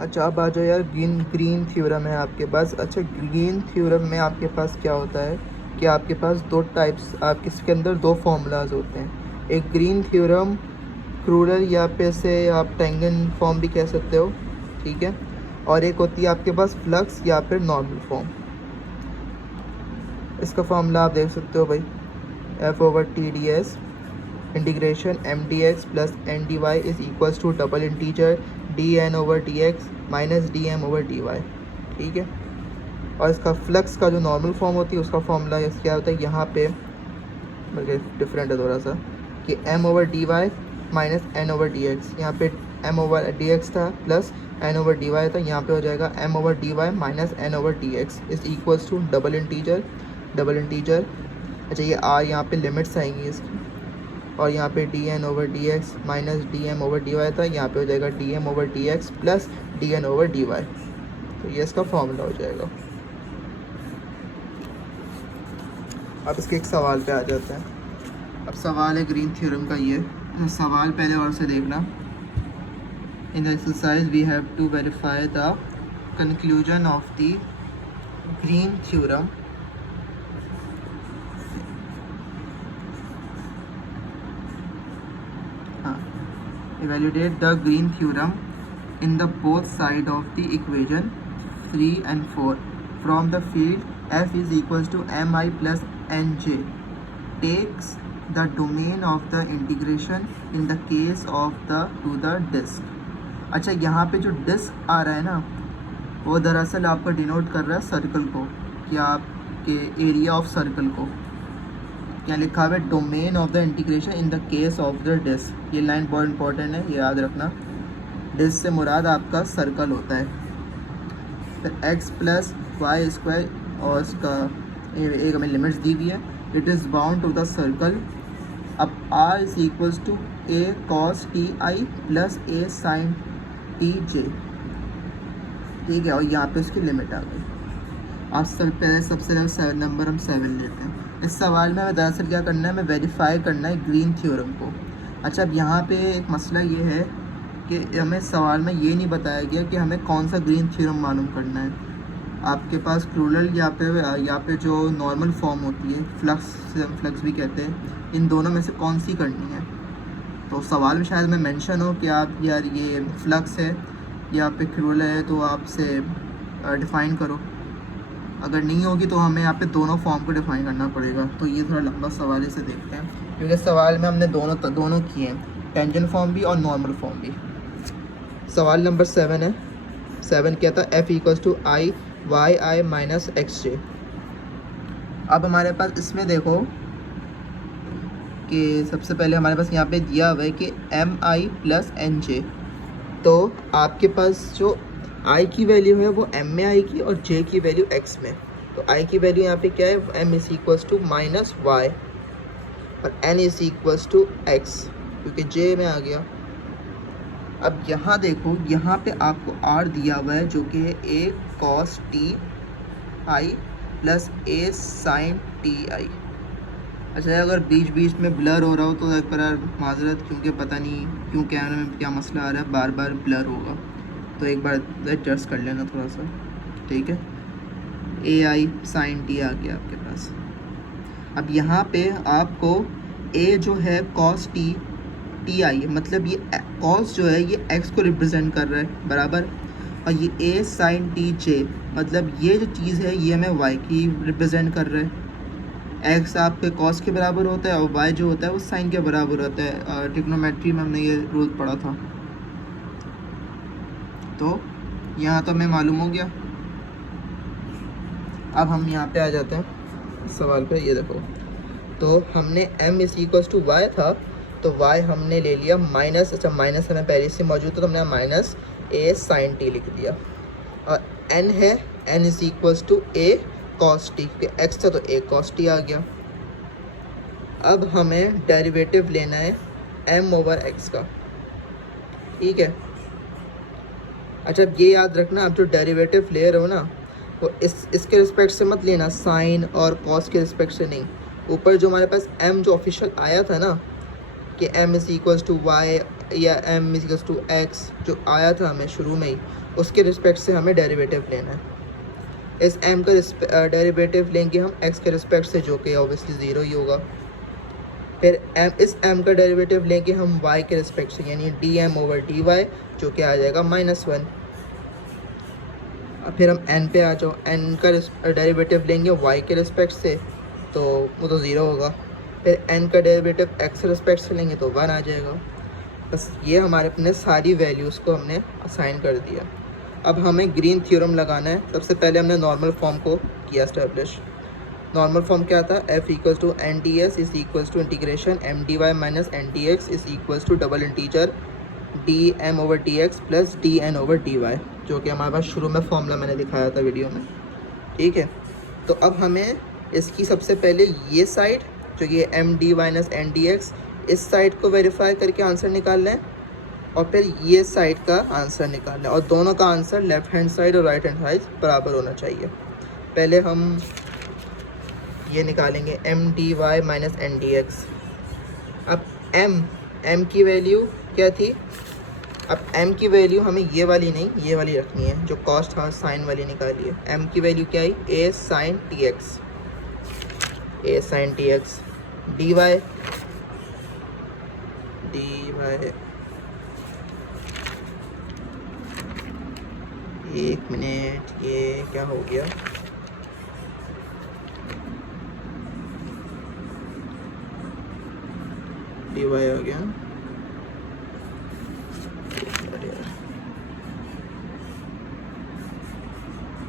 अच्छा अब आ जाओ यार, ग्रीन ग्रीन थ्योरम है आपके पास। अच्छा ग्रीन थ्योरम में आपके पास क्या होता है कि आपके पास दो टाइप्स, आप इसके अंदर दो फार्मूलाज होते हैं। एक ग्रीन थ्योरम क्रूरल या पे से आप टेंगन फॉर्म भी कह सकते हो, ठीक है। और एक होती है आपके पास फ्लक्स या फिर नॉर्मल फॉर्म। इसका फार्मूला आप देख सकते हो भाई, F/T/ds integration mdx plus ndy is equals to double integer dn/dx minus dm/dy, ठीक है। और इसका फ्लक्स का जो नॉर्मल फॉर्म होती है उसका फॉर्मूला क्या होता है यहाँ पे, बल्कि डिफरेंट है थोड़ा सा, कि m/dy माइनस n/dx। यहाँ पे m/dx था प्लस n/dy था, यहाँ पे हो जाएगा m/dy minus n/dx is equals to double integer double integer. अच्छा ये r यहाँ पे लिमिट्स आएंगी इसकी, और यहाँ पे dn/dx माइनस dm/dy था, यहाँ पे हो जाएगा dm/dx प्लस dn/dy। तो ये इसका फॉर्मूला हो जाएगा। अब इसके एक सवाल पे आ जाते हैं। अब सवाल है ग्रीन थ्योरम का ये, तो सवाल पहले और से देखना। In the exercise we have to verify the conclusion of the Green theorem evaluate the green theorem in the both side of the equation 3 and 4 from the field f is equals to mi plus nj takes the domain of the integration in the case of the to the disk। अच्छा यहाँ पे जो disc आ रहा है ना, वो दरअसल आपका डिनोट कर रहा है सर्कल को, कि आपके एरिया ऑफ सर्कल को। यहाँ लिखा हुआ है domain of the integration in the case of the disc. ये लाइन बहुत इंपॉर्टेंट है, ये याद रखना। डिस्क से मुराद आपका सर्कल होता है। फिर एक्स प्लस वाई स्क्वायर और इसका एक हमें लिमिट्स दी हुई है। It is bound to the circle. अब R is equals to A cos T I plus A sine T J, ठीक है। और यहाँ पे उसकी लिमिट आ गई। आप सबसे पहले नंबर हम 7 लेते हैं। इस सवाल में हमें दरअसल क्या करना है, हमें वेरीफाई करना है ग्रीन थ्योरम को। अच्छा अब यहाँ पे एक मसला ये है कि हमें सवाल में ये नहीं बताया गया कि हमें कौन सा ग्रीन थ्योरम मालूम करना है। आपके पास क्रूरल या पे जो नॉर्मल फॉर्म होती है, फ्लक्स भी कहते हैं, इन दोनों में से कौन सी करनी है। तो सवाल में शायद में मेंशन हो कि आप यार ये फ्लक्स है या पे क्रूरल है, तो आपसे डिफ़ाइन करो। अगर नहीं होगी तो हमें यहाँ पे दोनों फॉर्म को डिफाइन करना पड़ेगा। तो ये थोड़ा लंबा सवाल है, इसे देखते हैं, क्योंकि सवाल में हमने दोनों किए हैं, टेंजेंट फॉर्म भी और नॉर्मल फॉर्म भी। सवाल नंबर 7 है। 7 क्या था, f equals to I Y I minus X J. अब हमारे पास इसमें देखो कि सबसे पहले हमारे पास यहाँ पे दिया हुआ है कि एम आई प्लस एन जे। तो आपके पास जो i की वैल्यू है वो m में आएगी और j की वैल्यू x में। तो i की वैल्यू यहाँ पे क्या है, m is equals to minus Y और n is equals to x, क्योंकि j में आ गया। अब यहाँ देखो, यहाँ पे आपको r दिया हुआ है जो कि है a cos t i plus a sin t i। अच्छा अगर बीच बीच में ब्लर हो रहा हो तो एक बार माजरत, क्योंकि पता नहीं क्यों कैमरे में क्या मसला आ रहा है, बार बार ब्लर होगा, तो एक बार एडजस्ट कर लेना थोड़ा सा, ठीक है। ए आई साइन टी आ गया आपके पास। अब यहाँ पे आपको ए जो है कॉस टी टी आई है, मतलब ये कॉस जो है ये एक्स को रिप्रेजेंट कर रहा है बराबर, और ये ए साइन टी जे, मतलब ये जो चीज़ है ये हमें वाई की रिप्रेजेंट कर रहा है। एक्स आपके कॉस के बराबर होता है और वाई जो होता है वो साइन के बराबर होता है। ट्रिग्नोमेट्री में हमने ये रूल पढ़ा था। तो यहाँ तो हमें मालूम हो गया। अब हम यहाँ पे आ जाते हैं सवाल पे। ये देखो, तो हमने m is equals to Y था, तो y हमने ले लिया माइनस, अच्छा माइनस हमें पहले से मौजूद था तो हमने माइनस a साइन टी लिख दिया। और n है, n is equals to a cos T, क्योंकि x था तो a कॉस टी आ गया। अब हमें डेरिवेटिव लेना है m/x का, ठीक है। अच्छा अब ये याद रखना, आप जो डेरिवेटिव ले रहे हो ना, वो इसके रिस्पेक्ट से मत लेना, साइन और कॉस के रिस्पेक्ट से नहीं। ऊपर जो हमारे पास m जो ऑफिशियल आया था ना कि m is equals to Y या एम इक्वल्स टू एक्स जो आया था हमें शुरू में ही, उसके रिस्पेक्ट से हमें डेरिवेटिव लेना है। इस m का डेरिवेटिव लेंगे हम x के रिस्पेक्ट से, जो कि ऑब्वियसली ज़ीरो ही होगा। फिर इस m का डेरिवेटिव लेंगे हम y के रिस्पेक्ट से, यानी dm/dy, जो कि आ जाएगा -1। फिर हम n पे आ जाओ, n का डेरिवेटिव लेंगे y के रिस्पेक्ट से, तो वो तो ज़ीरो होगा। फिर n का डेरिवेटिव x के रिस्पेक्ट से लेंगे तो 1 आ जाएगा। बस ये हमारे अपने सारी वैल्यूज़ को हमने असाइन कर दिया। अब हमें ग्रीन थ्योरम लगाना है। सबसे पहले हमने नॉर्मल फॉर्म को किया एस्टेब्लिश। नॉर्मल फॉर्म क्या था? f equals to N D S is equals to integration M D Y minus N D X is equals to double integer D M over D X plus D N over D Y, जो कि हमारे पास शुरू में formula मैंने दिखाया था video में। ठीक है, तो अब हमें इसकी सबसे पहले ये साइड, जो ये M D minus N D X, इस साइड को वेरीफाई करके आंसर निकाल लें, और फिर ये साइड का आंसर निकाल लें, और दोनों का आंसर लेफ़्ट हैंड साइड और राइट हैंड साइड बराबर होना चाहिए। पहले हम ये निकालेंगे M D Y minus N D X. अब m की वैल्यू क्या थी? अब m की वैल्यू हमें ये वाली नहीं, ये वाली रखनी है, जो कॉस्ट था साइन वाली निकाली है। m की वैल्यू क्या आई? a sin tx, a sin tx dy, एक मिनट, ये क्या हो गया? dy आ गया।